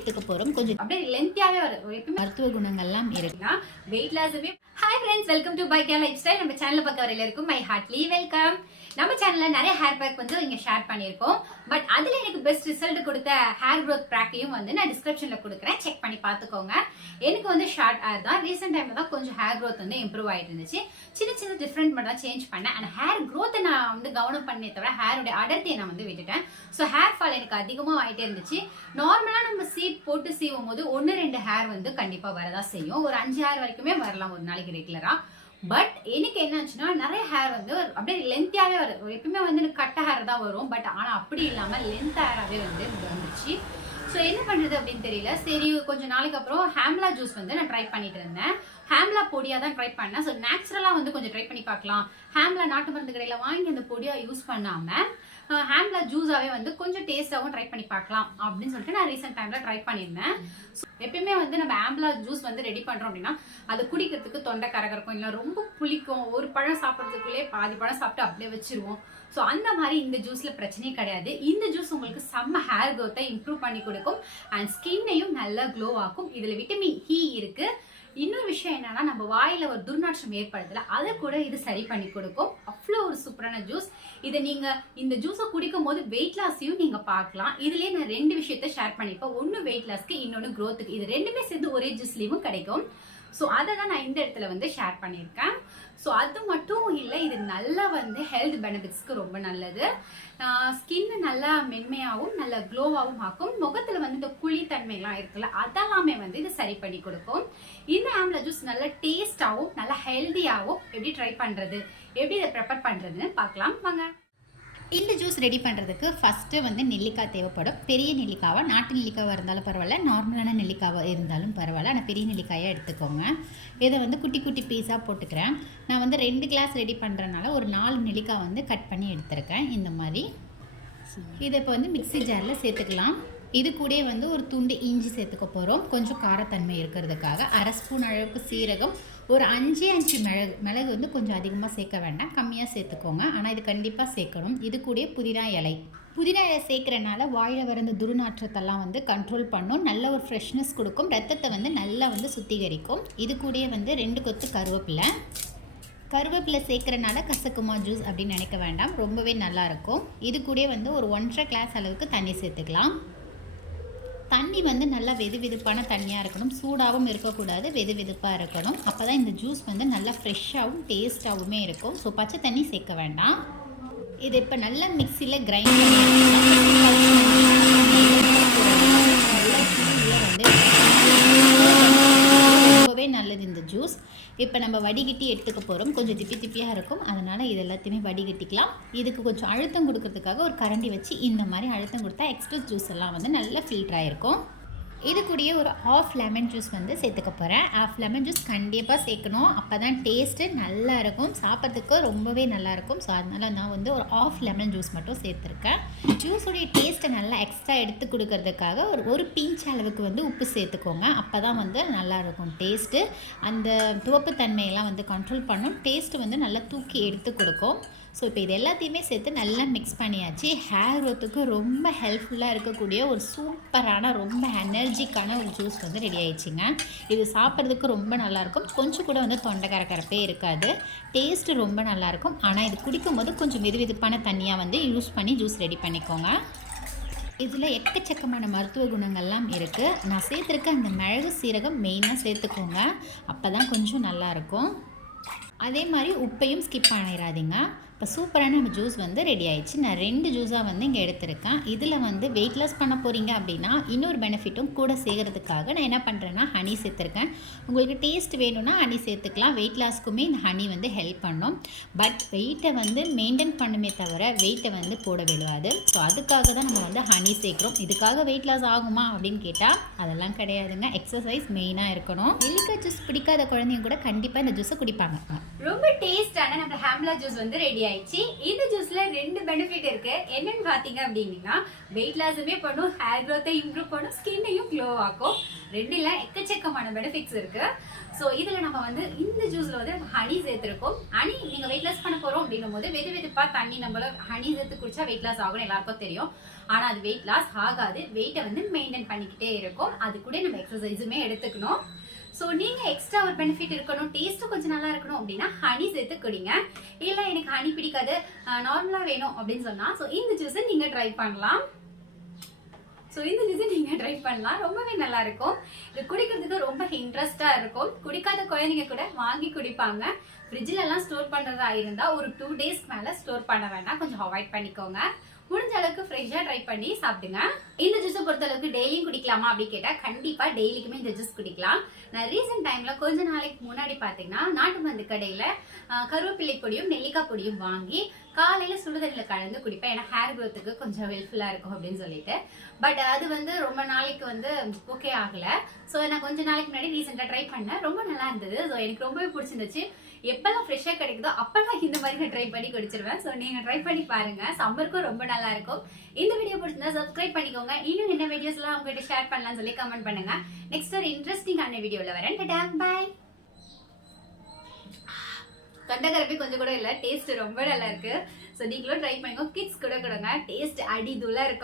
எடுத்துக்க போறோம். கொஞ்சம் அப்படியே லென்த்தியாவே வரும். மருத்துவ குணங்கள்லாம் இருக்குன்னா வெயிட் லாஸ்வே. Hi friends, welcome to by care lifestyle. நம்ம சேனலை பார்க்க வரையில இருக்கும் மை ஹார்ட்லி வெல்கம். நம்ம சேனல்ல நிறைய ஹேர் பேக் வந்து இங்க ஷேர் பண்ணியிருக்கோம். பட் அதுல எனக்கு பெஸ்ட் ரிசல்ட் கொடுத்த ஹேர் க்ரோத் பேக்கையும் வந்து நான் டிஸ்கிரிப்ஷன்ல கொடுக்குறேன், செக் பண்ணி பார்த்துக்கோங்க. எனக்கு வந்து ஷார்ட் ஹேர் தான். ரீசெண்ட் டைம்ல தான் கொஞ்சம் ஹேர் க்ரோத் வந்து இம்ப்ரூவ் ஆயிட்டு இருந்துச்சு. சின்ன சின்ன டிஃப்ரெண்ட் மட்டும் தான் சேஞ்ச் பண்ணேன். அண்ட் ஹேர் க்ரோத்தை நான் வந்து கவனம் பண்ணே தவிர ஹேரோட அடர்த்தியை நான் வந்து விட்டுட்டேன். ஸோ ஹேர் ஃபால் எனக்கு அதிகமாக ஆகிட்டே இருந்துச்சு. நார்மலாக நம்ம சீட் போட்டு சீவும் போது 1-2 ஹேர் வந்து கண்டிப்பாக வரதான் செய்யும். ஒரு 5 ஹேர் வரைக்குமே வரலாம் ஒரு நாளைக்கு ரெகுலரா. பட் எனக்கு என்ன ஆச்சுன்னா நிறைய ஹேர் வந்து அப்படியே லென்த்தியாவே வரும். எப்பவுமே வந்து எனக்கு கட்ட ஹேர் தான் வரும். பட் ஆனால் அப்படி இல்லாமல் லென்த் ஹேராகவே வந்து வந்துச்சு. ஸோ என்ன பண்ணுறது அப்படின்னு தெரியல. சரி, கொஞ்சம் நாளைக்கு அப்புறம் ஹேம்லா ஜூஸ் வந்து நான் ட்ரை பண்ணிட்டு இருந்தேன். ஹேம்லா பொடியாக தான் ட்ரை பண்ணேன். ஸோ நேச்சுரலாக வந்து கொஞ்சம் ட்ரை பண்ணி பார்க்கலாம். ஹேம்லா நாட்டு மருந்து கடையில் வாங்கி அந்த பொடியாக யூஸ் பண்ணாமல் ஹேம்லா ஜூஸாவே வந்து கொஞ்சம் டேஸ்டாகவும் ட்ரை பண்ணி பார்க்கலாம் அப்படின்னு சொல்லிட்டு நான் ரீசெண்ட் டைமில் ட்ரை பண்ணியிருந்தேன். எப்பயுமே வந்து நம்ம ஆம்லா ஜூஸ் வந்து ரெடி பண்ணுறோம் அப்படின்னா அது குடிக்கிறதுக்கு தொண்டை கரகரக்கும், இல்லை ரொம்ப புளிக்கும். ஒரு பழம் சாப்பிட்றதுக்குள்ளே பாதி பழம் சாப்பிட்டு அப்படியே வச்சிருவோம். ஸோ அந்த மாதிரி இந்த ஜூஸில் பிரச்சனையே கிடையாது. இந்த ஜூஸ் உங்களுக்கு செம்ம ஹேர் க்ரோத்தை இம்ப்ரூவ் பண்ணி கொடுக்கும் அண்ட் ஸ்கின்னையும் நல்லா க்ளோ ஆக்கும். இதில் விட்டமின் இ இருக்கு. இன்னொரு விஷயம் என்னன்னா, நம்ம வாயில ஒரு துர்நாற்றம் ஏற்படுத்தல, அதை கூட இது சரி பண்ணி கொடுக்கும். அவ்வளோ ஒரு சூப்பரான ஜூஸ். இதை நீங்க இந்த ஜூஸை குடிக்கும் போது வெயிட் லாஸையும் நீங்க பார்க்கலாம். இதுலயே நான் 2 விஷயத்த ஷேர் பண்ணிப்பேன். ஒன்னு வெயிட் லாஸ்க்கு, இன்னொன்னு க்ரோத்துக்கு. இது ரெண்டுமே சேர்ந்து ஒரே ஜூஸ்லயும் கிடைக்கும். ஸோ அதை தான் நான் இந்த இடத்துல வந்து ஷேர் பண்ணியிருக்கேன். ஸோ அது மட்டும் இல்லை, இது நல்லா வந்து ஹெல்த் பெனிஃபிட்ஸ்க்கு ரொம்ப நல்லது. ஸ்கின் நல்லா மென்மையாகவும் நல்லா க்ளோவாகவும் ஆக்கும். முகத்தில் வந்து இந்த குழித்தன்மைலாம் இருக்குல்ல, அதெல்லாமே வந்து இது சரி பண்ணி கொடுக்கும். இந்த ஆம்லா ஜூஸ் நல்லா டேஸ்டாகவும் நல்லா ஹெல்த்தியாகவும் எப்படி ட்ரை பண்ணுறது, எப்படி இதை ப்ரிப்பேர் பண்ணுறதுன்னு பார்க்கலாம் வாங்க. இந்த ஜூஸ் ரெடி பண்ணுறதுக்கு ஃபஸ்ட்டு வந்து நெல்லிக்காய் தேவைப்படும். பெரிய நெல்லிக்காவாக, நாட்டு நெல்லிக்காவாக இருந்தாலும் பரவாயில்ல, நார்மலான நெல்லிக்காவாக இருந்தாலும் பரவாயில்ல. ஆனால் பெரிய நெல்லிக்காயாக எடுத்துக்கோங்க. இதை வந்து குட்டி குட்டி பீஸாக போட்டுக்கிறேன். நான் வந்து 2 கிளாஸ் ரெடி பண்ணுறதுனால ஒரு 4 நெல்லிக்காய் வந்து கட் பண்ணி எடுத்துருக்கேன் இந்த மாதிரி. இதை இப்போ வந்து மிக்ஸி ஜாரில் சேர்த்துக்கலாம். இது கூட வந்து ஒரு துண்டு இஞ்சி சேர்த்துக்க போகிறோம், கொஞ்சம் காரத்தன்மை இருக்கிறதுக்காக. 1/2 ஸ்பூன் அளவுக்கு சீரகம், ஒரு 5 மிளகு வந்து கொஞ்சம் அதிகமாக சேர்க்க வேண்டாம், கம்மியாக சேர்த்துக்கோங்க. ஆனால் இது கண்டிப்பாக சேர்க்கணும். இது கூட புதினா இலை சேர்க்குறனால வாயில் வர இந்த துர்நாற்றத்தெல்லாம் வந்து கண்ட்ரோல் பண்ணும், நல்ல ஒரு ஃப்ரெஷ்னஸ் கொடுக்கும், ரத்தத்தை வந்து நல்லா வந்து சுத்திகரிக்கும். இது கூட வந்து 2 கொத்து கருவேப்பிலை சேர்க்குறனால கசக்குமா ஜூஸ் அப்படின்னு நினைக்க வேண்டாம், ரொம்பவே நல்லாயிருக்கும். இது கூட வந்து ஒரு 1.5 கிளாஸ் அளவுக்கு தண்ணி சேர்த்துக்கலாம். தண்ணி வந்து நல்லா வெதுவெதுப்பான தண்ணியாக இருக்கணும், சூடாகவும் இருக்கக்கூடாது, வெதுவெதுப்பாக இருக்கணும். அப்போ தான் இந்த ஜூஸ் வந்து நல்லா ஃப்ரெஷ்ஷாகவும் டேஸ்ட்டாகவுமே இருக்கும். ஸோ பச்சை தண்ணி சேர்க்க வேண்டாம். இது இப்போ நல்லா மிக்சியில் கிரைண்ட் ரொம்பவே நல்லது இந்த ஜூஸ். இப்போ நம்ம வடிகட்டி எடுத்துக்க போகிறோம். கொஞ்சம் திப்பியாக இருக்கும், அதனால் இது எல்லாத்தையுமே வடிகட்டிக்கலாம். இதுக்கு கொஞ்சம் அழுத்தம் கொடுக்கறதுக்காக ஒரு கரண்டி வச்சு இந்த மாதிரி அழுத்தம் கொடுத்தா எக்ஸ்ட்ரா ஜூஸ் எல்லாம் வந்து நல்லா ஃபில்டர் ஆகிருக்கும். இது கூடயே ஒரு 1/2 லெமன் ஜூஸ் வந்து சேர்த்துக்க போகிறேன். 1/2 லெமன் ஜூஸ் கண்டிப்பாக சேர்க்கணும், அப்போ தான் டேஸ்ட்டு நல்லா இருக்கும், சாப்பிட்றதுக்கு ரொம்பவே நல்லாயிருக்கும். ஸோ அதனால் நான் வந்து ஒரு 1/2 லெமன் ஜூஸ் மட்டும் சேர்த்துருக்கேன். ஜூஸுடைய டேஸ்ட்டை நல்லா எக்ஸ்ட்ரா எடுத்து கொடுக்கறதுக்காக ஒரு பிஞ்ச் அளவுக்கு வந்து உப்பு சேர்த்துக்கோங்க. அப்போ தான் வந்து நல்லாயிருக்கும் டேஸ்ட்டு. அந்த துவப்பு தன்மையெல்லாம் வந்து கண்ட்ரோல் பண்ணும், டேஸ்ட்டு வந்து நல்லா தூக்கி எடுத்து கொடுக்கும். ஸோ இப்போ இது எல்லாத்தையுமே சேர்த்து நல்லா மிக்ஸ் பண்ணியாச்சு. ஹேர் க்ரோத்துக்கு ரொம்ப ஹெல்ப்ஃபுல்லாக இருக்கக்கூடிய ஒரு சூப்பரான ரொம்ப எனர்ஜிக்கான ஒரு ஜூஸ் வந்து ரெடி ஆயிடுச்சுங்க. இது சாப்பிட்றதுக்கு ரொம்ப நல்லாயிருக்கும், கொஞ்சம் கூட வந்து தொண்டை கரகரப்பே இருக்காது, டேஸ்ட்டு ரொம்ப நல்லாயிருக்கும். ஆனால் இது குடிக்கும்போது கொஞ்சம் வெதுவெதுப்பான தண்ணியாக வந்து யூஸ் பண்ணி ஜூஸ் ரெடி பண்ணிக்கோங்க. இதில் எக்கச்சக்கமான மருத்துவ குணங்கள்லாம் இருக்குது. நான் சேர்த்துருக்க அந்த மிளகு சீரகம் மெயினாக சேர்த்துக்கோங்க, அப்போ தான் கொஞ்சம் நல்லாயிருக்கும். அதே மாதிரி உப்பையும் ஸ்கிப் பண்ணிடாதீங்க. இப்போ சூப்பரான நம்ம ஜூஸ் வந்து ரெடி ஆயிடுச்சு. நான் 2 ஜூஸாக வந்து இங்கே எடுத்திருக்கேன். இதில் வந்து வெயிட் லாஸ் பண்ண போகிறீங்க அப்படின்னா இன்னொரு பெனிஃபிட்டும் கூட சேர்க்கறதுக்காக நான் என்ன பண்ணுறேன்னா ஹனி சேர்த்துருக்கேன். உங்களுக்கு டேஸ்ட் வேணும்னா ஹனி சேர்த்துக்கலாம். வெயிட் லாஸ்க்குமே இந்த ஹனி வந்து ஹெல்ப் பண்ணும். பட் வெயிட்டை வந்து மெயின்டைன் பண்ணுமே தவிர வெயிட்டை வந்து போட விழுவாது. ஸோ அதுக்காக தான் நம்ம வந்து ஹனி சேர்க்குறோம். இதுக்காக வெயிட் லாஸ் ஆகுமா அப்படின்னு கேட்டால் அதெல்லாம் கிடையாதுங்க. எக்ஸசைஸ் மெயினாக இருக்கணும். நெல்லிக்காய் ஜூஸ் பிடிக்காத குழந்தைங்க கூட கண்டிப்பாக இந்த ஜூஸை குடிப்பாங்க. ரொம்ப டேஸ்டான நம்ம ஹேம்லா ஜூஸ் வந்து ரெடி ஆயிடுச்சு. இந்த ஜூஸ்ல 2 பெனிஃபிட் இருக்கு. என்னன்னு பாத்தீங்க அப்படின்னா வெயிட் லாஸுமே பண்ணும், ஹேர் க்ரோத்தை இம்ப்ரூவ் பண்ணும், ஸ்கின்னையும் க்ளோ ஆக்கும். ரெண்டுல எக்கச்சக்கமான பெனிஃபிட்ஸ் இருக்கு. ஸோ இதுல நம்ம வந்து இந்த ஜூஸ்ல வந்து ஹனி சேர்த்திருக்கோம். ஹனி நீங்க வெயிட் லாஸ் பண்ண போறோம் அப்படின்னும் போது வெது வெதுப்பா தண்ணி நம்மள ஹனி சேர்த்து குடிச்சா வெயிட் லாஸ் ஆகும் எல்லாருக்கும் தெரியும். ஆனா அது வெயிட் லாஸ் ஆகாது, வெயிட்டை வந்து மெயின்டைன் பண்ணிக்கிட்டே இருக்கும். அது கூட நம்ம எக்ஸசைஸுமே எடுத்துக்கணும். ஸோ நீங்க எக்ஸ்ட்ரா ஒரு பெனிஃபிட் இருக்கணும், டேஸ்ட்டும் கொஞ்சம் நல்லா இருக்கணும் அப்படின்னா ஹனி சேர்த்து குடிங்க. இல்ல எனக்கு ஹனி பிடிக்காது, நார்மலா வேணும் அப்படின்னு சொன்னா ஸோ இந்த ஜூஸை நீங்க ட்ரை பண்ணலாம். ரொம்பவே நல்லா இருக்கும். இது குடிக்கிறதுக்கு ரொம்ப இன்ட்ரெஸ்டா இருக்கும். குடிக்காத குழந்தைங்க கூட வாங்கி குடிப்பாங்க. ஃப்ரிட்ஜ்ல எல்லாம் ஸ்டோர் பண்றதா இருந்தா ஒரு 2 டேஸ்க்கு மேல ஸ்டோர் பண்ண வேண்டாம், கொஞ்சம் அவாய்ட் பண்ணிக்கோங்க. முடிஞ்ச அளவுக்கு ஃப்ரெஷ்ஷா ட்ரை பண்ணி சாப்பிடுங்க. இந்த ஜூஸை பொறுத்த அளவுக்கு டெய்லியும் குடிக்கலாமா அப்படி கேட்டா கண்டிப்பா டெய்லிக்குமே இந்த ஜூஸ் குடிக்கலாம். நான் ரீசெண்ட் டைம்ல கொஞ்ச நாளைக்கு முன்னாடி பாத்தீங்கன்னா நாட்டு மருந்து கடையில கருவேப்பிலை பொடியும் நெல்லிக்காய் பொடியும் வாங்கி காலையில சுடுதண்ணில கலந்து குடிப்பேன். ஏன்னா ஹேர் க்ரோத்துக்கு கொஞ்சம் ஹெல்ப்ஃபுல்லா இருக்கும் அப்படின்னு சொல்லிட்டு. பட் அது வந்து ரொம்ப நாளைக்கு வந்து ஓகே ஆகல. ஸோ நான் கொஞ்ச நாளைக்கு முன்னாடி ரீசெண்டா ட்ரை பண்ணேன், ரொம்ப நல்லா இருந்தது. ஸோ எனக்கு ரொம்பவே பிடிச்சிருந்துச்சு. எப்பெல்லாம் ஃப்ரெஷ்ஷா கிடைக்குதோ அப்பெல்லாம் இந்த மாதிரி நான் ட்ரை பண்ணி குடிச்சிருவேன். ஸோ நீங்க ட்ரை பண்ணி பாருங்க, சம்மருக்கும் ரொம்ப நல்லா இருக்கும். இந்த வீடியோ பிடிச்சிருந்தா சப்ஸ்கிரைப் பண்ணிக்கோங்க. இன்னும் என்ன வீடியோஸ் எல்லாம் உங்ககிட்ட ஷேர் பண்ணலாம்னு சொல்லி கமெண்ட் பண்ணுங்க. நெக்ஸ்ட் ஒரு இன்ட்ரெஸ்டிங்கான வீடியோல வரேன். Tata bye. தொண்டைக்கரப்பி கொஞ்சம் கூட இல்ல, டேஸ்ட் ரொம்ப நல்லா இருக்கு. ஸோ நீங்களும் ட்ரை பண்ணிக்கோ, கிட்ஸ் கூட கொடுங்க, டேஸ்ட் அடிதுலா இருக்கும்.